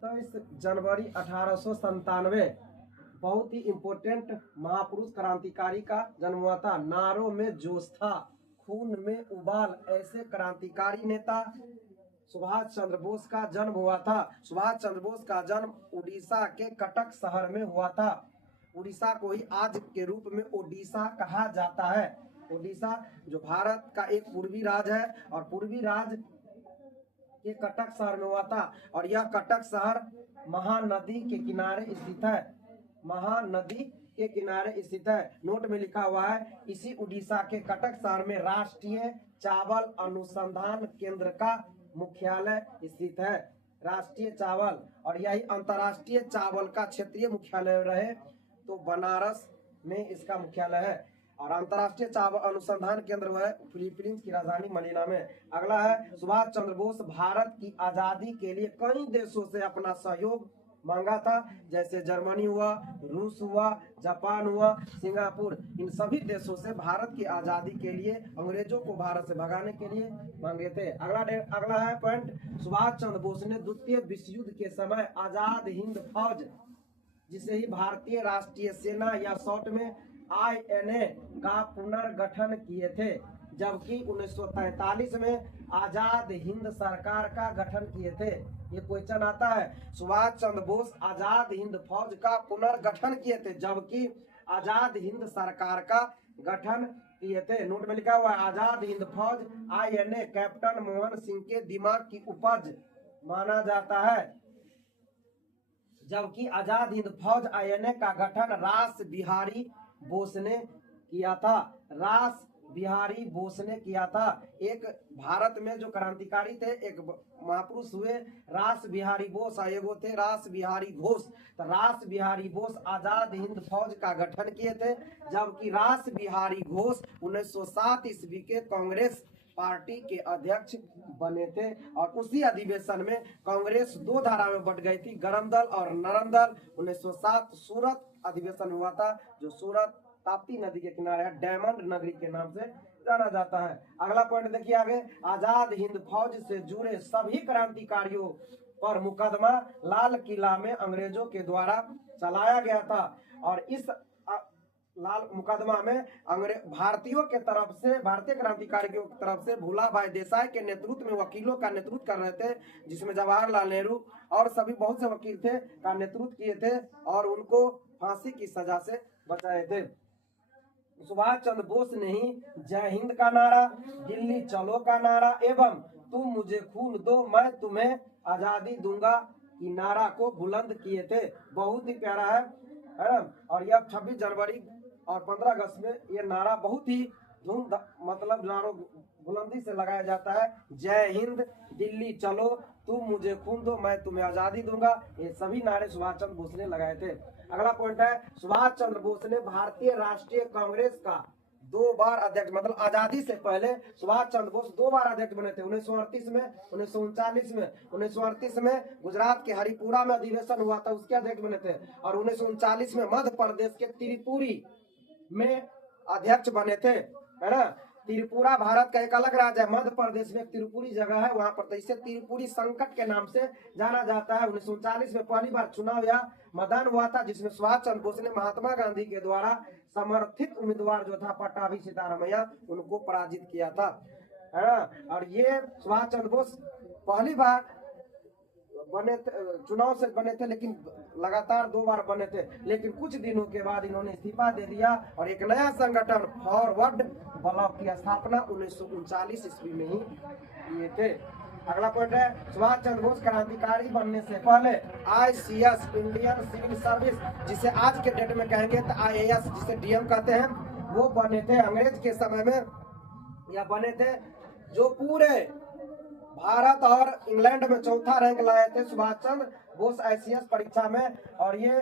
जनवरी 1897 बहुत ही इम्पोर्टेंट महापुरुष क्रांतिकारी का जन्म हुआ था। नारों में जोश था, खून में उबाल, ऐसे क्रांतिकारी नेता सुभाष चंद्र बोस का जन्म हुआ था। सुभाष चंद्र बोस का जन्म उड़ीसा के कटक शहर में हुआ था। उड़ीसा को ही आज के रूप में ओडिशा कहा जाता है। ओडिशा जो भारत का एक पूर्वी राज्य है और पूर्वी राज्य के कटक शहर में हुआ था। और यह कटक शहर महानदी के किनारे स्थित है। महानदी के किनारे स्थित है। नोट में लिखा हुआ है, इसी उड़ीसा के कटक शहर में राष्ट्रीय चावल अनुसंधान केंद्र का मुख्यालय स्थित है। राष्ट्रीय चावल, और यही अंतर्राष्ट्रीय चावल का क्षेत्रीय मुख्यालय रहे तो बनारस में इसका मुख्यालय है। और अंतर्राष्ट्रीय चावल अनुसंधान केंद्र है फिलीपींस की राजधानी मनीला में। अगला है, सुभाष चंद्र बोस भारत की आजादी के लिए कई देशों से अपना सहयोग मांगा था, जैसे जर्मनी हुआ, रूस हुआ, जापान हुआ, सिंगापुर। इन सभी देशों से भारत की आजादी के लिए, अंग्रेजों को भारत से भगाने के लिए मांगे थे। अगला है पॉइंट, सुभाष चंद्र बोस ने द्वितीय विश्व युद्ध के समय आजाद हिंद फौज, जिसे ही भारतीय राष्ट्रीय सेना या शॉर्ट में INA का पुनर्गठन किए थे, जबकि 1943 में आजाद हिंद सरकार का गठन किए थे। ये क्वेश्चन आता है, सुभाष चंद्र बोस आजाद हिंद फौज का पुनर्गठन किए थे, जबकि आजाद हिंद सरकार का गठन किए थे। नोट में लिखा हुआ है, आजाद हिंद फौज INA कैप्टन मोहन सिंह के दिमाग की उपज माना जाता है, जबकि आजाद हिंद फौज INA का गठन रास बिहारी बोस ने किया था। रास बिहारी बोस ने किया था। एक भारत में जो क्रांतिकारी थे, एक महापुरुष हुए रास बिहारी बोस, एगो थे रास बिहारी घोष। तो रास बिहारी बोस आजाद हिंद फौज का गठन किए थे, जबकि रास बिहारी घोष 1907 ईस्वी के कांग्रेस पार्टी के अध्यक्ष बने थे। और उसी अधिवेशन में कांग्रेस दो धारा में बट गई थी, गरम दल और नरम दल। 1907 सूरत अधिवेशन हुआ था, जो सूरत ताप्ती नदी के किनारे है, डायमंड नगरी के नाम से जाना जाता है। अगला पॉइंट देखिए आगे, आजाद हिंद फौज से जुड़े सभी क्रांतिकारियों पर मुकदमा लाल किला में अंग्रेजों के द्वारा चलाया गया था। और इस लाल मुकदमा में भारतीयों के तरफ से, भारतीय क्रांतिकारियों की तरफ से भूलाभाई देसाई के नेतृत्व में वकीलों का नेतृत्व कर रहे थे, जिसमें जवाहरलाल नेहरू और सभी बहुत से वकील थे का नेतृत्व किए थे और उनको फांसी की सजा से बचाए थे। सुभाष चंद्र बोस ने ही जय हिंद का नारा, दिल्ली चलो का नारा एवं तुम मुझे खून दो मैं तुम्हें आजादी दूंगा की नारा को बुलंद किए थे। बहुत ही प्यारा है ना। और यह 26 जनवरी और 15 अगस्त में ये नारा बहुत ही मतलब नारों बुलंदी से लगाया जाता है। जय हिंद, दिल्ली चलो, तुम मुझे खून दो मैं तुम्हें आजादी दूंगा, ये सभी नारे सुभाष चंद्र बोस ने लगाए थे। अगला पॉइंट है, सुभाष चंद्र बोस ने भारतीय राष्ट्रीय कांग्रेस का 2 बार अध्यक्ष, मतलब आजादी से पहले सुभाष चंद्र बोस 2 बार अध्यक्ष बने थे, 1938 में, 1939 में। 1938 में गुजरात के हरिपुरा में अधिवेशन हुआ था, उसके अध्यक्ष बने थे। और 1939 में मध्य प्रदेश के त्रिपुरी में अध्यक्ष बने थे, है ना। त्रिपुरा भारत का एक अलग राज्य है, मध्य प्रदेश में त्रिपुरी जगह है, वहां पर तो इसे त्रिपुरी संकट के नाम से जाना जाता है। 1939 में पहली बार चुनाव या मतदान हुआ था, जिसमें सुभाष चंद्र बोस ने महात्मा गांधी के द्वारा समर्थित उम्मीदवार जो था पट्टाभी सीतारामैया, उनको पराजित किया था, है ना। और ये सुभाष चंद्र बोस पहली बार बने थे, चुनाव से बने थे, लेकिन लगातार 2 बार बने थे। लेकिन कुछ दिनों के बाद इन्होंने इस्तीफा दे दिया और एक नया संगठन फॉरवर्ड ब्लॉक की स्थापना 1939 ईस्वी में ही किए थे। अगला पॉइंट है, सुभाष चंद्र बोस क्रांतिकारी बनने से पहले ICS इंडियन सिविल सर्विस, जिसे आज के डेट में कहेंगे तो IAS, जिसे DM कहते हैं, वो बने थे। अंग्रेज के समय में यह बने थे, जो पूरे भारत और इंग्लैंड में चौथा रैंक लाए थे सुभाष चंद्र बोस ICS परीक्षा में। और ये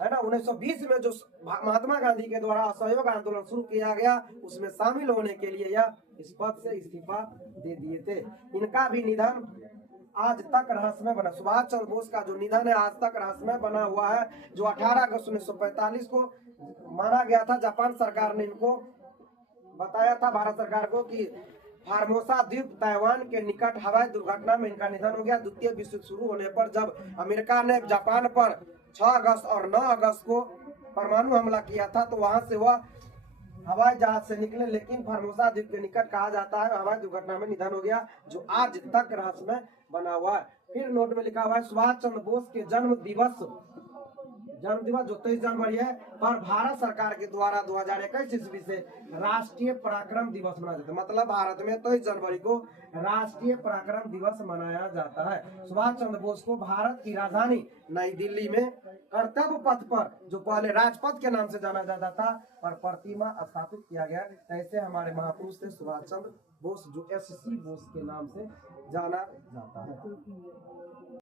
है ना 1920 में जो महात्मा गांधी के द्वारा असहयोग आंदोलन शुरू किया गया, उसमें शामिल होने के लिए यह इस पद से इस्तीफा दे दिए थे। इनका भी निधन आज तक रहस्यमय बना। सुभाष चंद्र बोस का जो निधन है आज तक रहस्यमय बना हुआ है, जो 18 अगस्त 1945 को माना गया था। जापान सरकार ने इनको बताया था, भारत सरकार को, कि फार्मोसा द्वीप ताइवान के निकट हवाई दुर्घटना में इनका निधन हो गया। द्वितीय विश्व युद्ध शुरू होने पर जब अमेरिका ने जापान पर 6 अगस्त और 9 अगस्त को परमाणु हमला किया था तो वहां से वह हवाई जहाज से निकले, लेकिन फार्मोसा द्वीप के निकट कहा जाता है हवाई दुर्घटना में निधन हो गया, जो आज तक रहस्यमय बना हुआ है। फिर नोट में लिखा हुआ है सुभाष चंद्र बोस के जन्म दिवस जो 23 जनवरी है पर भारत सरकार के द्वारा 2021 ईस्वी से राष्ट्रीय पराक्रम दिवस मनाया जाता है। मतलब भारत में 23 जनवरी को राष्ट्रीय पराक्रम दिवस मनाया जाता है। सुभाष चंद्र बोस को भारत की राजधानी नई दिल्ली में कर्तव्य पथ पर, जो पहले राजपथ के नाम से जाना जाता था, पर प्रतिमा स्थापित किया गया। ऐसे हमारे महापुरुष थे सुभाष चंद्र बोस, जो SC बोस के नाम से जाना जाता है।